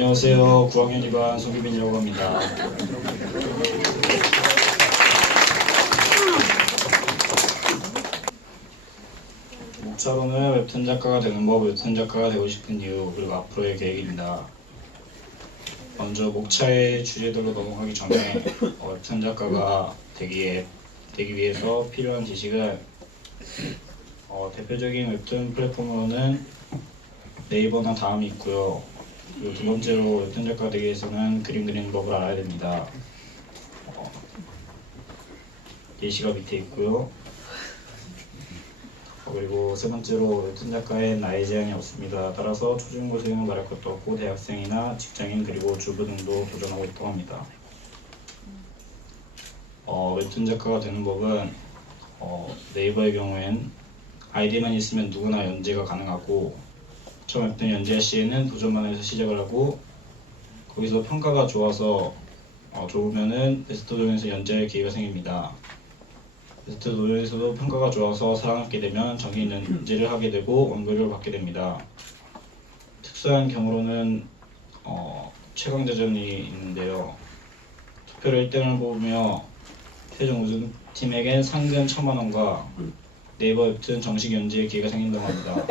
안녕하세요. 9학년 2반 송기빈이라고 합니다. 목차로는 웹툰 작가가 되는 법, 웹툰 작가가 되고 싶은 이유, 그리고 앞으로의 계획입니다. 먼저 목차의 주제들로 넘어가기 전에 웹툰 작가가 되기 위해서 필요한 지식은 대표적인 웹툰 플랫폼으로는 네이버나 다음이 있고요. 그리고 두 번째로 웹툰 작가가 되기 위해서는 그림 그리는 법을 알아야 됩니다. 예시가 밑에 있고요. 그리고 세 번째로 웹툰 작가엔 나이 제한이 없습니다. 따라서 초중고생은 말할 것도 없고 대학생이나 직장인 그리고 주부 등도 도전하고 있다고 합니다. 웹툰 작가가 되는 법은 네이버의 경우엔 아이디만 있으면 누구나 연재가 가능하고 처음 웹툰 연재할 시에는 도전만 해서 시작을 하고 거기서 평가가 좋아서 좋으면은 베스트 도전에서 연재할 기회가 생깁니다. 베스트 도전에서도 평가가 좋아서 사랑하게 되면 정의 있는 연재를 하게 되고 원고료를 받게 됩니다. 특수한 경우로는 최강대전이 있는데요. 투표를 1등을 뽑으며 최종 우승팀에겐 상금 1,000만원과 네이버 웹툰 정식 연재의 기회가 생긴다고 합니다.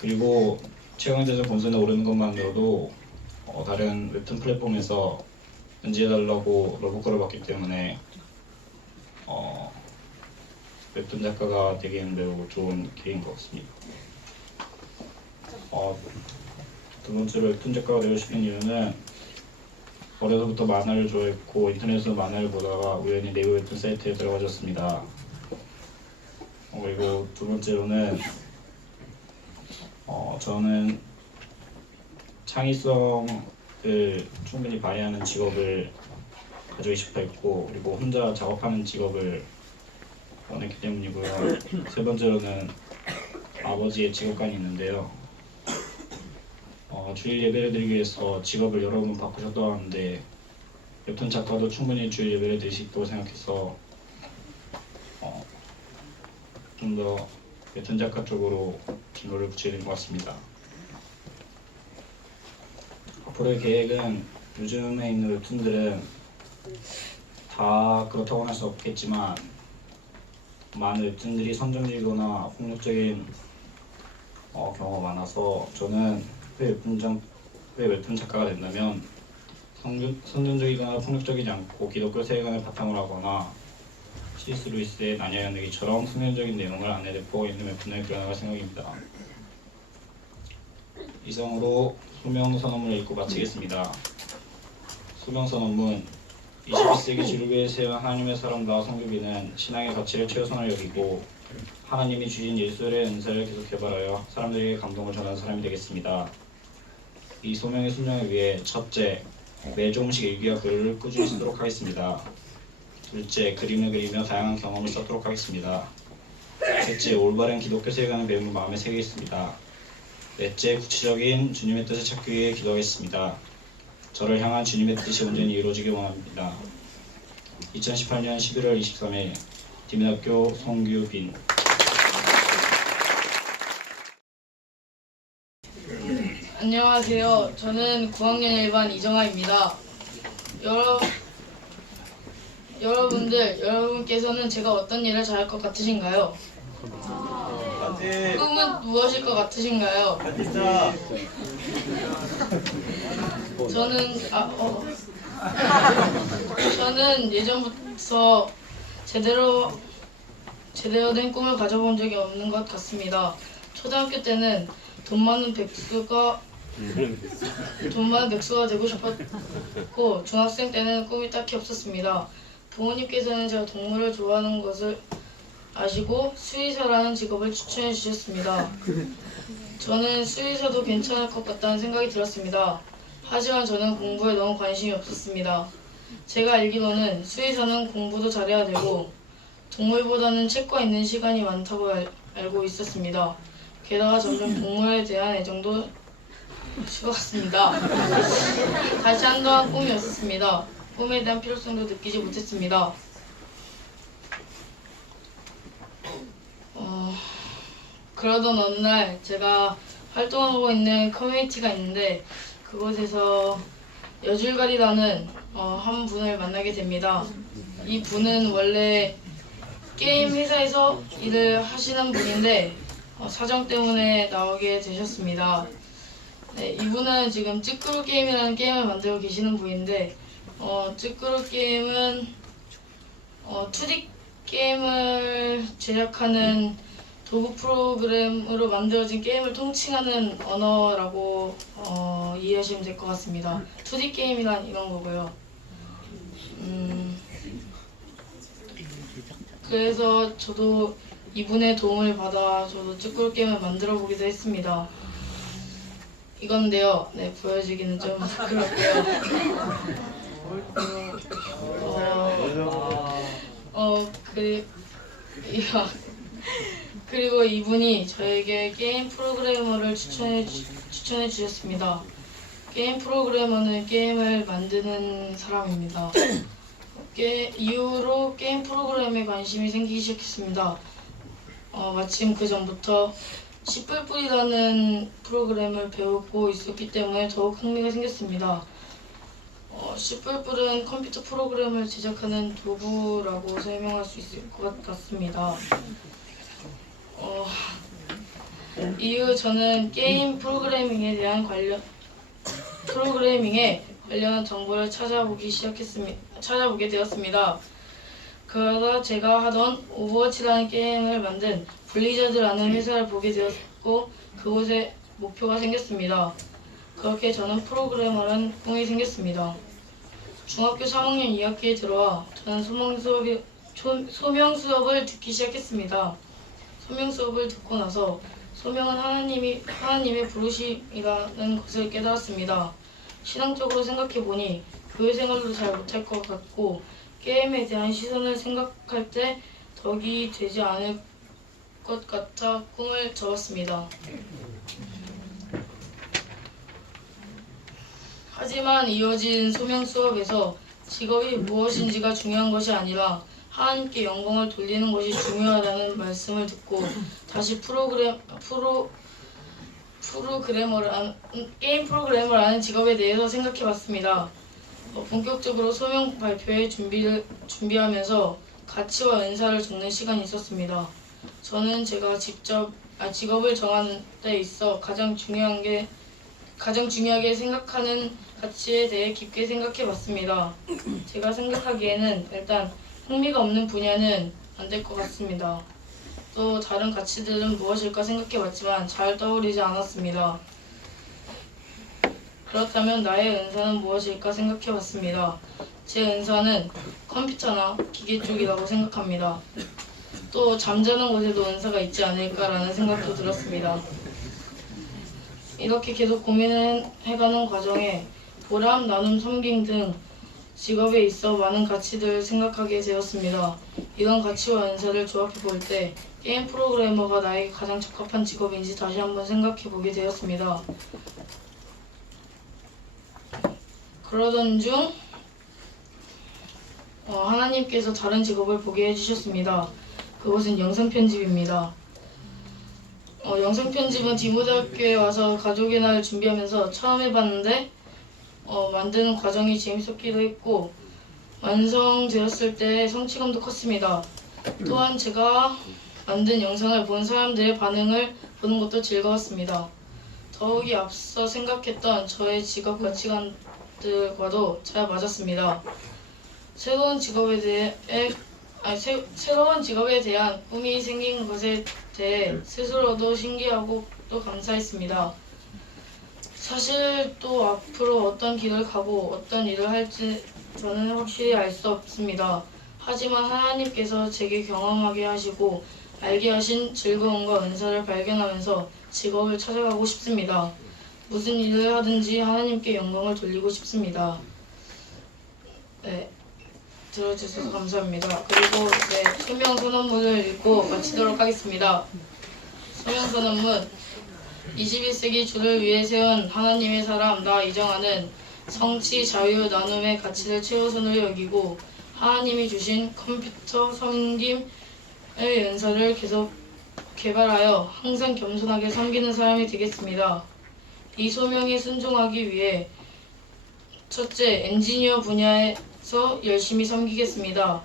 그리고 최강대전 본선에 오르는 것만으로도 다른 웹툰 플랫폼에서 연재해달라고 러브콜을 받기 때문에 웹툰 작가가 되기에는 매우 좋은 기회인 것 같습니다. 두 번째로 웹툰 작가가 되고 싶은 이유는 어려서부터 만화를 좋아했고 인터넷에서 만화를 보다가 우연히 네이버 웹툰 사이트에 들어가졌습니다. 그리고 두 번째로는 저는 창의성을 충분히 발휘하는 직업을 가지고 싶어 했고 그리고 혼자 작업하는 직업을 원했기 때문이고요. 세 번째로는 아버지의 직업관이 있는데요. 주일 예배를 드리기 위해서 직업을 여러 번 바꾸셨다고 하는데 웹툰 작가도 충분히 주일 예배를 드릴 수 있다고 생각해서 좀 더 웹툰 작가 쪽으로 진로를 붙이게 된 것 같습니다. 앞으로의 계획은 요즘에 있는 웹툰들은 다 그렇다고는 할 수 없겠지만 많은 웹툰들이 선정적이거나 폭력적인 경우가 많아서 저는 왜 웹툰 작가가 된다면 선정적이거나 폭력적이지 않고 기독교 세계관을 바탕으로 하거나 C.S. 루이스의 나녀의 연대기처럼 성경적인 내용을 안에 내포하고 있는 웹툰을 그려나갈 생각입니다. 이상으로 소명선언문을 읽고 마치겠습니다. 소명선언문 21세기 지류교에 세운 하나님의 사람과 성교비는 신앙의 가치를 최우선으로 여기고 하나님이 주신 예술의 은사를 계속 개발하여 사람들에게 감동을 전하는 사람이 되겠습니다. 이 소명에 순종하기 위해 첫째, 매조금씩 일기와 글을 꾸준히 쓰도록 하겠습니다. 둘째, 그림을 그리며 다양한 경험을 쌓도록 하겠습니다. 셋째, 올바른 기독교 세계관을 배우는 마음에 새기겠습니다. 넷째, 구체적인 주님의 뜻을 찾기 위해 기도하겠습니다. 저를 향한 주님의 뜻이 온전히 이루어지길 원합니다. 2018년 11월 23일 디민학교 송규빈. 안녕하세요. 저는 9학년 1반 이정아입니다. 여러분께서는 제가 어떤 일을 잘할 것 같으신가요? 꿈은 무엇일 것 같으신가요? 저는 예전부터 제대로 된 꿈을 가져본 적이 없는 것 같습니다. 초등학교 때는 돈 많은 백수가 되고 싶었고 중학생 때는 꿈이 딱히 없었습니다. 부모님께서는 제가 동물을 좋아하는 것을 아시고 수의사라는 직업을 추천해 주셨습니다. 저는 수의사도 괜찮을 것 같다는 생각이 들었습니다. 하지만 저는 공부에 너무 관심이 없었습니다. 제가 알기로는 수의사는 공부도 잘해야 되고 동물보다는 책과 있는 시간이 많다고 알고 있었습니다. 게다가 점점 동물에 대한 애정도 식었습니다. 다시 한동안 꿈이 없었습니다. 꿈에 대한 필요성도 느끼지 못했습니다. 그러던 어느 날 제가 활동하고 있는 커뮤니티가 있는데 그곳에서 여줄가리라는 한 분을 만나게 됩니다. 이 분은 원래 게임 회사에서 일을 하시는 분인데 사정 때문에 나오게 되셨습니다. 네, 이분은 지금 찌끄루 게임이라는 게임을 만들고 계시는 분인데 찌끄루 게임은 2D 게임을 제작하는 도구 프로그램으로 만들어진 게임을 통칭하는 언어라고 이해하시면 될 것 같습니다. 2D 게임이란 이런 거고요. 그래서 저도 이분의 도움을 받아 저도 찌끄루 게임을 만들어 보기도 했습니다. 이건데요. 네, 보여주기는 좀 부끄럽고요. 그리고 이분이 저에게 게임 프로그래머를 추천해 주셨습니다. 게임 프로그래머는 게임을 만드는 사람입니다. 이후로 게임 프로그램에 관심이 생기기 시작했습니다. 마침 그 전부터 씨뿔뿔이라는 프로그램을 배우고 있었기 때문에 더욱 흥미가 생겼습니다. 씨뿔뿔은 컴퓨터 프로그램을 제작하는 도구라고 설명할 수 있을 것 같습니다. 이후 저는 게임 프로그래밍에 관련한 정보를 찾아보게 되었습니다. 그러다 제가 하던 오버워치라는 게임을 만든 블리자드라는 회사를 보게 되었고 그곳에 목표가 생겼습니다. 그렇게 저는 프로그래머라는 꿈이 생겼습니다. 중학교 3학년 2학기에 들어와 저는 소명 수업을 듣기 시작했습니다. 소명 수업을 듣고 나서 소명은 하나님의 부르심이라는 것을 깨달았습니다. 신앙적으로 생각해보니 교회 생활도 잘 못할 것 같고 게임에 대한 시선을 생각할 때 덕이 되지 않을 것 같아 꿈을 접었습니다. 하지만 이어진 소명 수업에서 직업이 무엇인지가 중요한 것이 아니라 하나님께 영광을 돌리는 것이 중요하다는 말씀을 듣고 다시 게임 프로그래머라는 직업에 대해서 생각해봤습니다. 본격적으로 소명 발표회 준비하면서 가치와 은사를 적는 시간이 있었습니다. 저는 제가 직업을 정하는 데 있어 가장 중요하게 생각하는 가치에 대해 깊게 생각해봤습니다. 제가 생각하기에는 일단 흥미가 없는 분야는 안 될 것 같습니다. 또 다른 가치들은 무엇일까 생각해봤지만 잘 떠오르지 않았습니다. 그렇다면 나의 은사는 무엇일까 생각해봤습니다. 제 은사는 컴퓨터나 기계 쪽이라고 생각합니다. 또 잠자는 곳에도 은사가 있지 않을까라는 생각도 들었습니다. 이렇게 계속 고민을 해가는 과정에 보람, 나눔, 섬김 등 직업에 있어 많은 가치들을 생각하게 되었습니다. 이런 가치와 은사를 조합해 볼 때 게임 프로그래머가 나에게 가장 적합한 직업인지 다시 한번 생각해 보게 되었습니다. 그러던 중 하나님께서 다른 직업을 보게 해주셨습니다. 그것은 영상 편집입니다. 영상 편집은 디모데학교에 와서 가족의 날을 준비하면서 처음 해봤는데 만드는 과정이 재밌었기도 했고 완성되었을 때 성취감도 컸습니다. 또한 제가 만든 영상을 본 사람들의 반응을 보는 것도 즐거웠습니다. 더욱이 앞서 생각했던 저의 직업 가치관들과도 잘 맞았습니다. 새로운 직업에 대한 꿈이 생긴 것에 대해 스스로도 신기하고 또 감사했습니다. 사실 또 앞으로 어떤 길을 가고 어떤 일을 할지 저는 확실히 알 수 없습니다. 하지만 하나님께서 제게 경험하게 하시고 알게 하신 즐거움과 은사를 발견하면서 직업을 찾아가고 싶습니다. 무슨 일을 하든지 하나님께 영광을 돌리고 싶습니다. 네, 들어주셔서 감사합니다. 그리고 소명 선언문을 읽고 마치도록 하겠습니다. 소명 선언문 21세기 주를 위해 세운 하나님의 사람 나 이정아는 성취, 자유, 나눔의 가치를 최우선으로 여기고 하나님이 주신 컴퓨터 섬김의 은사를 계속 개발하여 항상 겸손하게 섬기는 사람이 되겠습니다. 이 소명에 순종하기 위해 첫째, 엔지니어 분야에서 열심히 섬기겠습니다.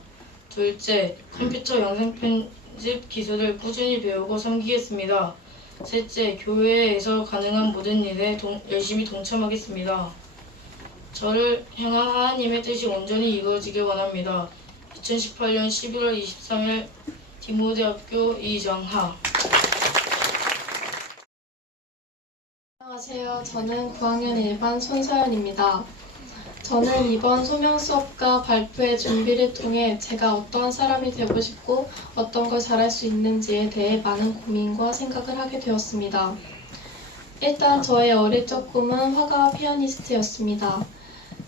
둘째, 컴퓨터 영상 편집 기술을 꾸준히 배우고 섬기겠습니다. 셋째, 교회에서 가능한 모든 일에 열심히 동참하겠습니다. 저를 향한 하나님의 뜻이 온전히 이루어지길 원합니다. 2018년 11월 23일 디모데학교 이정하. 안녕하세요. 저는 9학년 1반 손서연입니다. 저는 이번 소명 수업과 발표의 준비를 통해 제가 어떠한 사람이 되고 싶고 어떤 걸 잘할 수 있는지에 대해 많은 고민과 생각을 하게 되었습니다. 일단 저의 어릴 적 꿈은 화가와 피아니스트였습니다.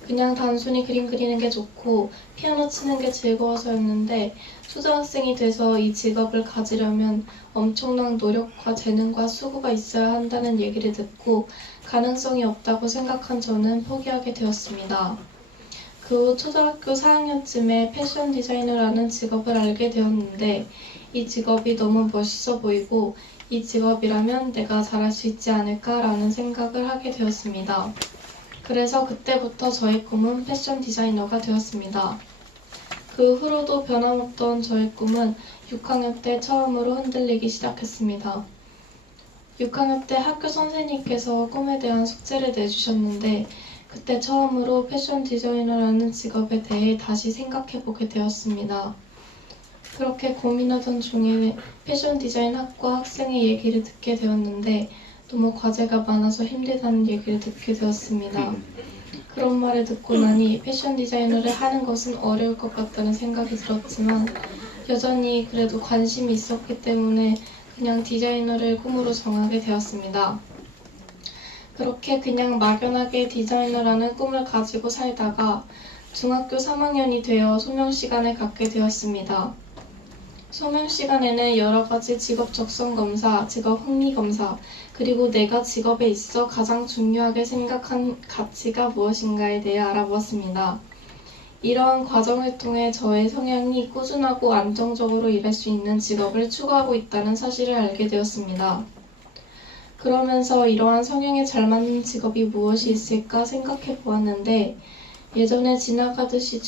그냥 단순히 그림 그리는 게 좋고 피아노 치는 게 즐거워서였는데 초등학생이 돼서 이 직업을 가지려면 엄청난 노력과 재능과 수고가 있어야 한다는 얘기를 듣고 가능성이 없다고 생각한 저는 포기하게 되었습니다. 그 후 초등학교 4학년쯤에 패션 디자이너라는 직업을 알게 되었는데 이 직업이 너무 멋있어 보이고 이 직업이라면 내가 잘할 수 있지 않을까라는 생각을 하게 되었습니다. 그래서 그때부터 저의 꿈은 패션 디자이너가 되었습니다. 그 후로도 변함없던 저의 꿈은 6학년 때 처음으로 흔들리기 시작했습니다. 6학년 때 학교 선생님께서 꿈에 대한 숙제를 내주셨는데 그때 처음으로 패션 디자이너라는 직업에 대해 다시 생각해보게 되었습니다. 그렇게 고민하던 중에 패션 디자인 학과 학생의 얘기를 듣게 되었는데 너무 과제가 많아서 힘들다는 얘기를 듣게 되었습니다. 그런 말을 듣고 나니 패션 디자이너를 하는 것은 어려울 것 같다는 생각이 들었지만 여전히 그래도 관심이 있었기 때문에 그냥 디자이너를 꿈으로 정하게 되었습니다. 그렇게 그냥 막연하게 디자이너라는 꿈을 가지고 살다가 중학교 3학년이 되어 소명 시간을 갖게 되었습니다. 소명 시간에는 여러 가지 직업 적성 검사, 직업 흥미 검사, 그리고 내가 직업에 있어 가장 중요하게 생각한 가치가 무엇인가에 대해 알아보았습니다. 이러한 과정을 통해 저의 성향이 꾸준하고 안정적으로 일할 수 있는 직업을 추구하고 있다는 사실을 알게 되었습니다. 그러면서 이러한 성향에 잘 맞는 직업이 무엇이 있을까 생각해 보았는데 예전에 지나가듯이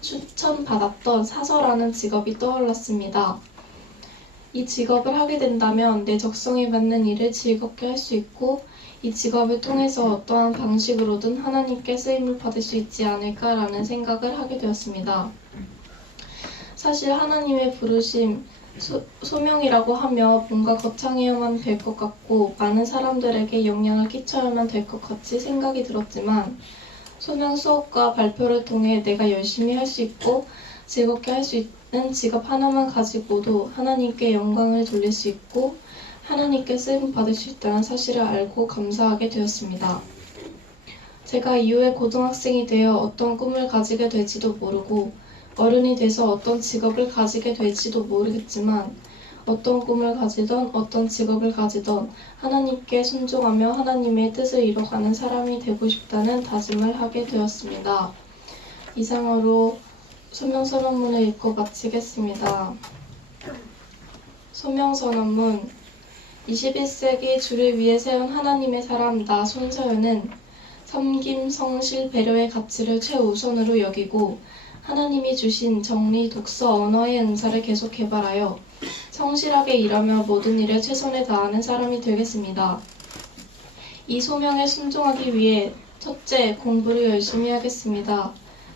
추천받았던 사서라는 직업이 떠올랐습니다. 이 직업을 하게 된다면 내 적성에 맞는 일을 즐겁게 할 수 있고 이 직업을 통해서 어떠한 방식으로든 하나님께 쓰임을 받을 수 있지 않을까라는 생각을 하게 되었습니다. 사실 하나님의 부르심, 소명이라고 하며 뭔가 거창해야만 될 것 같고 많은 사람들에게 영향을 끼쳐야만 될 것 같이 생각이 들었지만 소명 수업과 발표를 통해 내가 열심히 할 수 있고 즐겁게 할 수 있는 직업 하나만 가지고도 하나님께 영광을 돌릴 수 있고 하나님께 쓰임 받을 수 있다는 사실을 알고 감사하게 되었습니다. 제가 이후에 고등학생이 되어 어떤 꿈을 가지게 될지도 모르고 어른이 돼서 어떤 직업을 가지게 될지도 모르겠지만 어떤 꿈을 가지던 어떤 직업을 가지던 하나님께 순종하며 하나님의 뜻을 이뤄가는 사람이 되고 싶다는 다짐을 하게 되었습니다. 이상으로 소명선언문을 읽고 마치겠습니다. 소명선언문 21세기 주를 위해 세운 하나님의 사람 나 손서연은 섬김, 성실, 배려의 가치를 최우선으로 여기고 하나님이 주신 정리, 독서, 언어의 은사를 계속 개발하여 성실하게 일하며 모든 일에 최선을 다하는 사람이 되겠습니다. 이 소명에 순종하기 위해 첫째, 공부를 열심히 하겠습니다.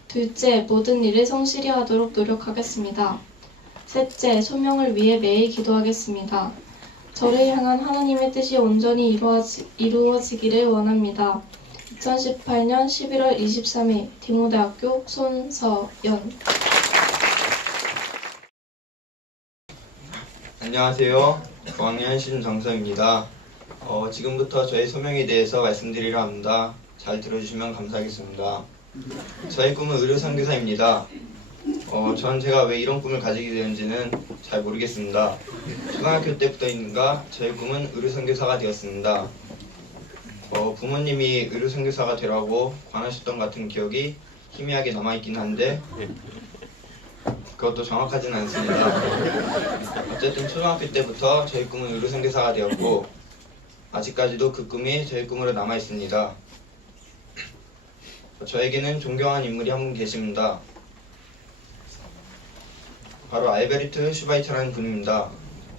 둘째, 모든 일을 성실히 하도록 노력하겠습니다. 셋째, 소명을 위해 매일 기도하겠습니다. 저를 향한 하나님의 뜻이 온전히 이루어지기를 원합니다. 2018년 11월 23일 디모데학교 손서연. 안녕하세요. 9학년 신정서입니다. 지금부터 저의 소명에 대해서 말씀드리려 합니다. 잘 들어주시면 감사하겠습니다. 저의 꿈은 의료선교사입니다. 전 제가 왜 이런 꿈을 가지게 되는지는 잘 모르겠습니다. 초등학교 때부터인가 저의 꿈은 의료선교사가 되었습니다. 부모님이 의료선교사가 되라고 권하셨던 같은 기억이 희미하게 남아있긴 한데 그것도 정확하지는 않습니다. 어쨌든 초등학교 때부터 저희 꿈은 의료선교사가 되었고 아직까지도 그 꿈이 저의 꿈으로 남아 있습니다. 저에게는 존경하는 인물이 한 분 계십니다. 바로 알베르트 슈바이처라는 분입니다.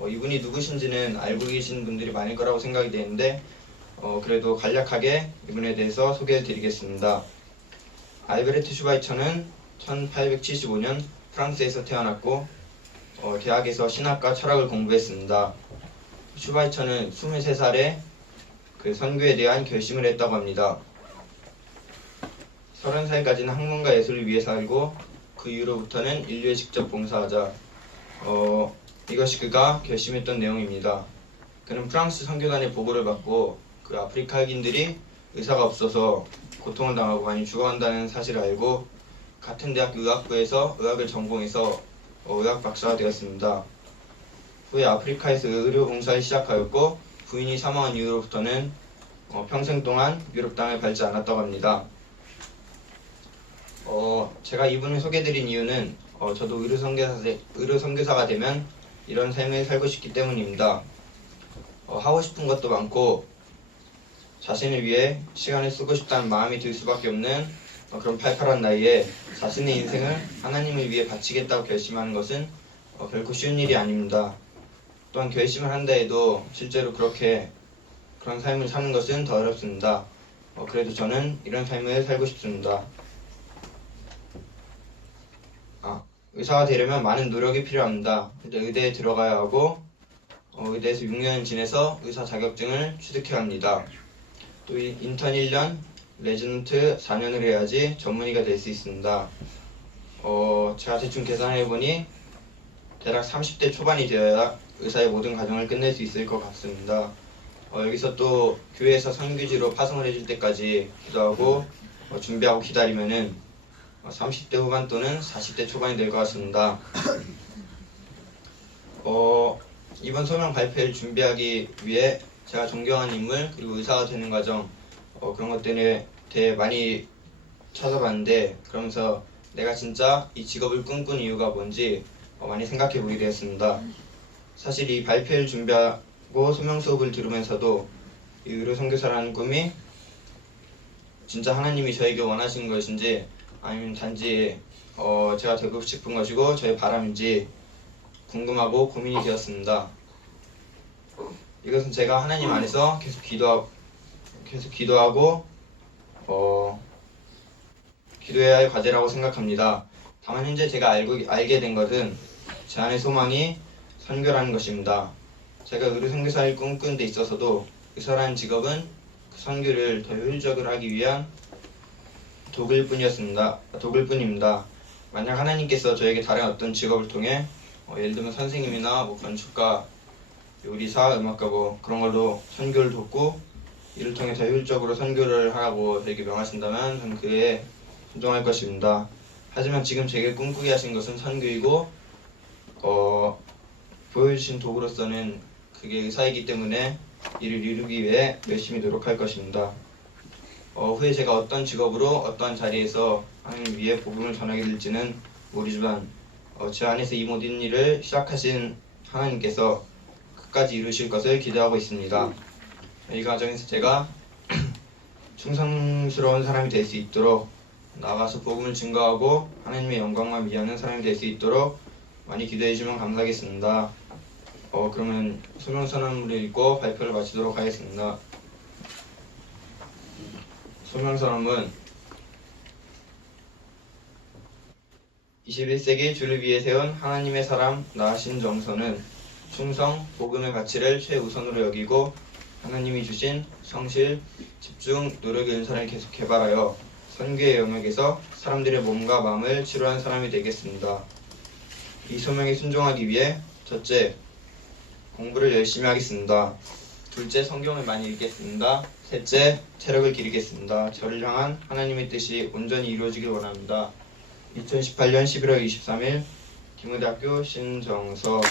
이분이 누구신지는 알고 계신 분들이 많을 거라고 생각이 되는데 그래도 간략하게 이분에 대해서 소개를 드리겠습니다. 알베르트 슈바이처는 1875년 프랑스에서 태어났고 대학에서 신학과 철학을 공부했습니다. 슈바이처는 23살에 그 선교에 대한 결심을 했다고 합니다. 30살까지는 학문과 예술을 위해 살고 그 이후로부터는 인류에 직접 봉사하자. 이것이 그가 결심했던 내용입니다. 그는 프랑스 선교단의 보고를 받고 그 아프리카 흑인들이 의사가 없어서 고통을 당하고 많이 죽어간다는 사실을 알고 같은 대학 의학부에서 의학을 전공해서 의학 박사가 되었습니다. 후에 아프리카에서 의료 봉사를 시작하였고 부인이 사망한 이후로부터는 평생 동안 유럽 땅을 밟지 않았다고 합니다. 제가 이분을 소개드린 이유는 저도 의료 선교사가 되면 이런 삶을 살고 싶기 때문입니다. 하고 싶은 것도 많고 자신을 위해 시간을 쓰고 싶다는 마음이 들 수밖에 없는 그런 팔팔한 나이에 자신의 인생을 하나님을 위해 바치겠다고 결심하는 것은 결코 쉬운 일이 아닙니다. 또한 결심을 한다 해도 실제로 그런 삶을 사는 것은 더 어렵습니다. 그래도 저는 이런 삶을 살고 싶습니다. 의사가 되려면 많은 노력이 필요합니다. 의대에 들어가야 하고 의대에서 6년 지내서 의사 자격증을 취득해야 합니다. 또 인턴 1년, 레지던트 4년을 해야지 전문의가 될 수 있습니다. 제가 대충 계산해보니 대략 30대 초반이 되어야 의사의 모든 과정을 끝낼 수 있을 것 같습니다. 여기서 또 교회에서 선교지로 파송을 해줄 때까지 기도하고 준비하고 기다리면은 30대 후반 또는 40대 초반이 될 것 같습니다. 이번 소명 발표를 준비하기 위해 제가 존경하는 인물 그리고 의사가 되는 과정 그런 것들에 대해 많이 찾아봤는데 그러면서 내가 진짜 이 직업을 꿈꾼 이유가 뭔지 많이 생각해 보게 되었습니다. 사실 이 발표를 준비하고 소명 수업을 들으면서도 이 의료 선교사라는 꿈이 진짜 하나님이 저에게 원하시는 것인지 아니면 단지 제가 되고 싶은 것이고 저의 바람인지 궁금하고 고민이 되었습니다. 이것은 제가 하나님 안에서 계속 기도하고 기도해야 할 과제라고 생각합니다. 다만 현재 제가 알게 된 것은 제 안의 소망이 선교라는 것입니다. 제가 의료 선교사를 꿈꾸는 데 있어서도 의사라는 직업은 그 선교를 더 효율적으로 하기 위한 도구일 뿐입니다. 만약 하나님께서 저에게 다른 어떤 직업을 통해 예를 들면 선생님이나 건축가, 요리사, 음악가 그런 걸로 선교를 돕고 이를 통해 더 효율적으로 선교를 하라고 저에게 명하신다면 저는 그에 순종할 것입니다. 하지만 지금 제게 꿈꾸게 하신 것은 선교이고 보여주신 도구로서는 그게 의사이기 때문에 이를 이루기 위해 열심히 노력할 것입니다. 후에 제가 어떤 직업으로 어떠한 자리에서 하나님 위해 복음을 전하게 될지는 모르지만 제 안에서 이 모든 일을 시작하신 하나님께서 끝까지 이루실 것을 기대하고 있습니다. 이 과정에서 제가 충성스러운 사람이 될 수 있도록 나아가서 복음을 증거하고 하나님의 영광만 위하는 사람이 될 수 있도록 많이 기도해 주시면 감사하겠습니다. 그러면 소명선언문을 읽고 발표를 마치도록 하겠습니다. 소명선언문 21세기 주를 위해 세운 하나님의 사람 나으신 정서는 충성, 복음의 가치를 최우선으로 여기고 하나님이 주신 성실, 집중, 노력의 은사를 계속 개발하여 선교의 영역에서 사람들의 몸과 마음을 치료한 사람이 되겠습니다. 이 소명에 순종하기 위해 첫째, 공부를 열심히 하겠습니다. 둘째, 성경을 많이 읽겠습니다. 셋째, 체력을 기르겠습니다. 저를 향한 하나님의 뜻이 온전히 이루어지길 원합니다. 2018년 11월 23일 김우대학교 신정서.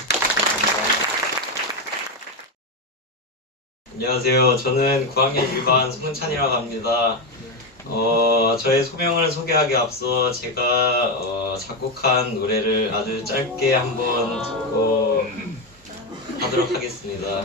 안녕하세요. 저는 9학년 1반 송찬이라고 합니다. 저의 소명을 소개하기 앞서 제가 작곡한 노래를 아주 짧게 한번 듣고 하도록 하겠습니다.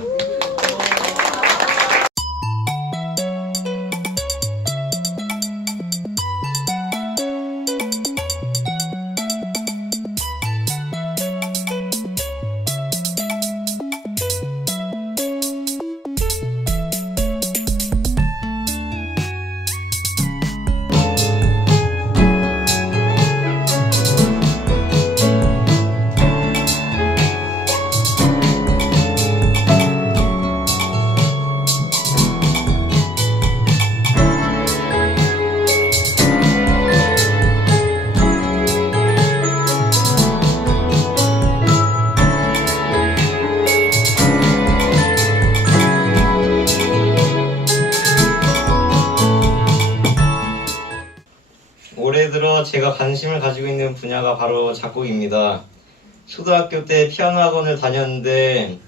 제가 관심을 가지고 있는 분야가 바로 작곡입니다. 초등학교 때 피아노 학원을 다녔는데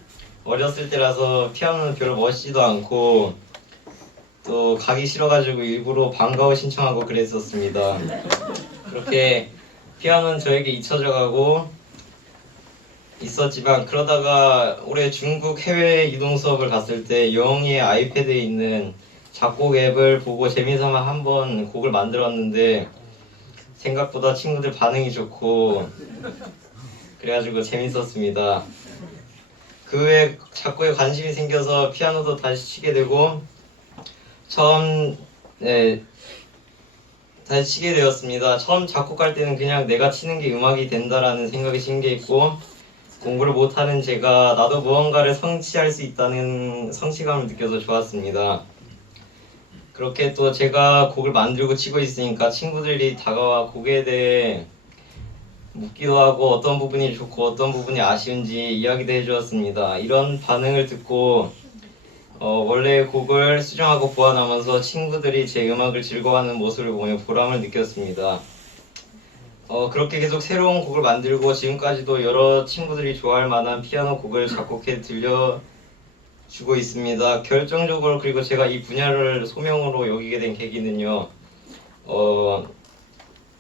어렸을 때라서 피아노는 별로 멋지지도 않고 또 가기 싫어가지고 일부러 방과후 신청하고 그랬었습니다. 그렇게 피아노는 저에게 잊혀져 가고 있었지만 그러다가 올해 중국 해외 이동 수업을 갔을 때 영희의 아이패드에 있는 작곡 앱을 보고 재미삼아 한번 곡을 만들었는데 생각보다 친구들 반응이 좋고 그래가지고 재밌었습니다. 그 후에 작곡에 관심이 생겨서 피아노도 다시 치게 되고 다시 치게 되었습니다. 처음 작곡할 때는 그냥 내가 치는 게 음악이 된다라는 생각이 신기했고 공부를 못하는 제가 나도 무언가를 성취할 수 있다는 성취감을 느껴서 좋았습니다. 그렇게 또 제가 곡을 만들고 치고 있으니까 친구들이 다가와 곡에 대해 묻기도 하고 어떤 부분이 좋고 어떤 부분이 아쉬운지 이야기도 해주었습니다. 이런 반응을 듣고 원래 곡을 수정하고 보완하면서 친구들이 제 음악을 즐거워하는 모습을 보며 보람을 느꼈습니다. 그렇게 계속 새로운 곡을 만들고 지금까지도 여러 친구들이 좋아할 만한 피아노 곡을 작곡해 들려주고 있습니다. 결정적으로 그리고 제가 이 분야를 소명으로 여기게 된 계기는요.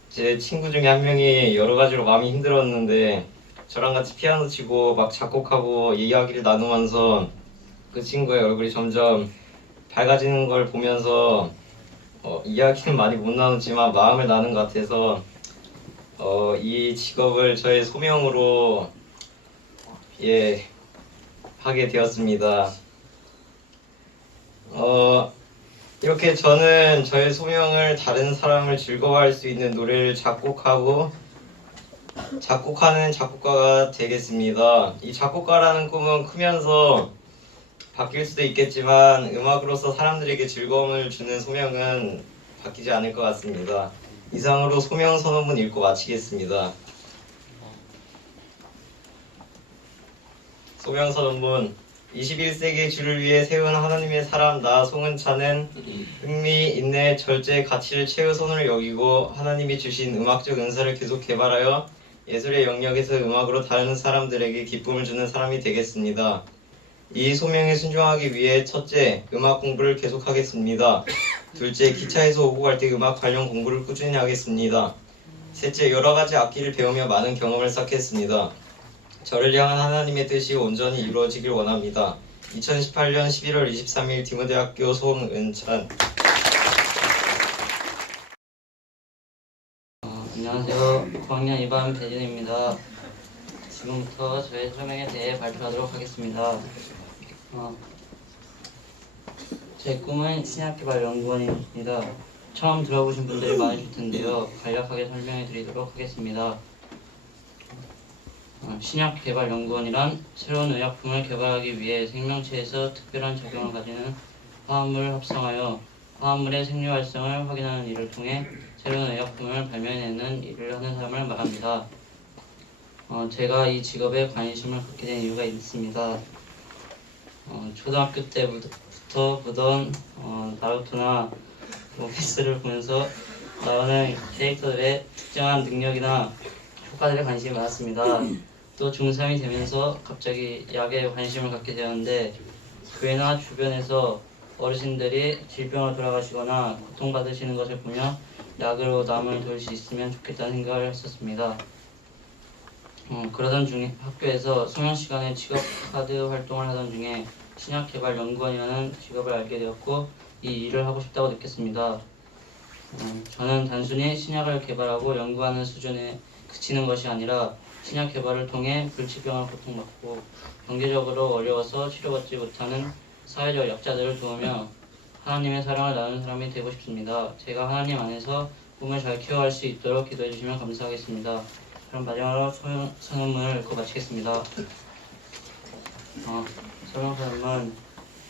제 친구 중에 한 명이 여러 가지로 마음이 힘들었는데 저랑 같이 피아노 치고 막 작곡하고 이야기를 나누면서 그 친구의 얼굴이 점점 밝아지는 걸 보면서 이야기는 많이 못 나눴지만 마음을 나눈 것 같아서 이 직업을 저의 소명으로 하게 되었습니다. 이렇게 저는 저의 소명을 다른 사람을 즐거워할 수 있는 노래를 작곡하는 작곡가가 되겠습니다. 이 작곡가라는 꿈은 크면서 바뀔 수도 있겠지만 음악으로서 사람들에게 즐거움을 주는 소명은 바뀌지 않을 것 같습니다. 이상으로 소명 선언문 읽고 마치겠습니다. 소명 선언문 21세기 주를 위해 세운 하나님의 사람 나 송은찬은 흥미, 인내, 절제, 가치를 최우선으로 여기고 하나님이 주신 음악적 은사를 계속 개발하여 예술의 영역에서 음악으로 다른 사람들에게 기쁨을 주는 사람이 되겠습니다. 이 소명에 순종하기 위해 첫째, 음악 공부를 계속하겠습니다. 둘째, 기차에서 오고 갈 때 음악 관련 공부를 꾸준히 하겠습니다. 셋째, 여러 가지 악기를 배우며 많은 경험을 쌓겠습니다. 저를 향한 하나님의 뜻이 온전히 이루어지길 원합니다. 2018년 11월 23일 디모대학교 송은찬. 안녕하세요. 9학년 2반 배진입니다. 지금부터 저의 소명에 대해 발표하도록 하겠습니다. 제 꿈은 신약개발연구원입니다. 처음 들어보신 분들이 많으실 텐데요. 간략하게 설명해 드리도록 하겠습니다. 신약개발연구원이란 새로운 의약품을 개발하기 위해 생명체에서 특별한 작용을 가지는 화합물을 합성하여 화합물의 생리활성을 확인하는 일을 통해 새로운 의약품을 발명해내는 일을 하는 사람을 말합니다. 제가 이 직업에 관심을 갖게 된 이유가 있습니다. 초등학교 때부터 보던 나루토나 원피스를 보면서 나오는 캐릭터들의 특정한 능력이나 효과들에 관심이 많았습니다. 또 중3이 되면서 갑자기 약에 관심을 갖게 되었는데 교회나 주변에서 어르신들이 질병으로 돌아가시거나 고통받으시는 것을 보며 약으로 남을 도울 수 있으면 좋겠다는 생각을 했었습니다. 그러던 중에 학교에서 수면 시간에 직업카드 활동을 하던 중에 신약개발연구원이라는 직업을 알게 되었고 이 일을 하고 싶다고 느꼈습니다. 저는 단순히 신약을 개발하고 연구하는 수준에 그치는 것이 아니라 신약 개발을 통해 불치병을 고통받고 경제적으로 어려워서 치료받지 못하는 사회적 약자들을 도우며 하나님의 사랑을 나누는 사람이 되고 싶습니다. 제가 하나님 안에서 꿈을 잘 키워갈 수 있도록 기도해 주시면 감사하겠습니다. 그럼 마지막으로 소명문을 읽고 마치겠습니다. 소명문은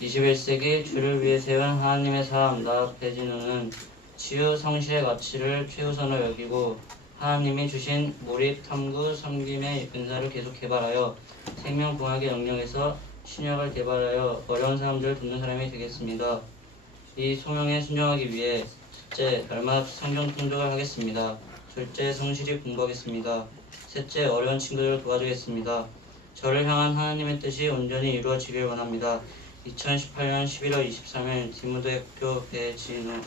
21세기 주를 위해 세운 하나님의 사람 나 배진우는 치유, 성실의 가치를 최우선으로 여기고 하나님이 주신 몰입, 탐구, 섬김의 은사를 계속 개발하여 생명공학의 영역에서 신약을 개발하여 어려운 사람들을 돕는 사람이 되겠습니다. 이 소명에 순종하기 위해 첫째, 날마다 성경 통독을 하겠습니다. 둘째, 성실히 공부하겠습니다. 셋째, 어려운 친구들을 도와주겠습니다. 저를 향한 하나님의 뜻이 온전히 이루어지길 원합니다. 2018년 11월 23일 디모데학교 배진우.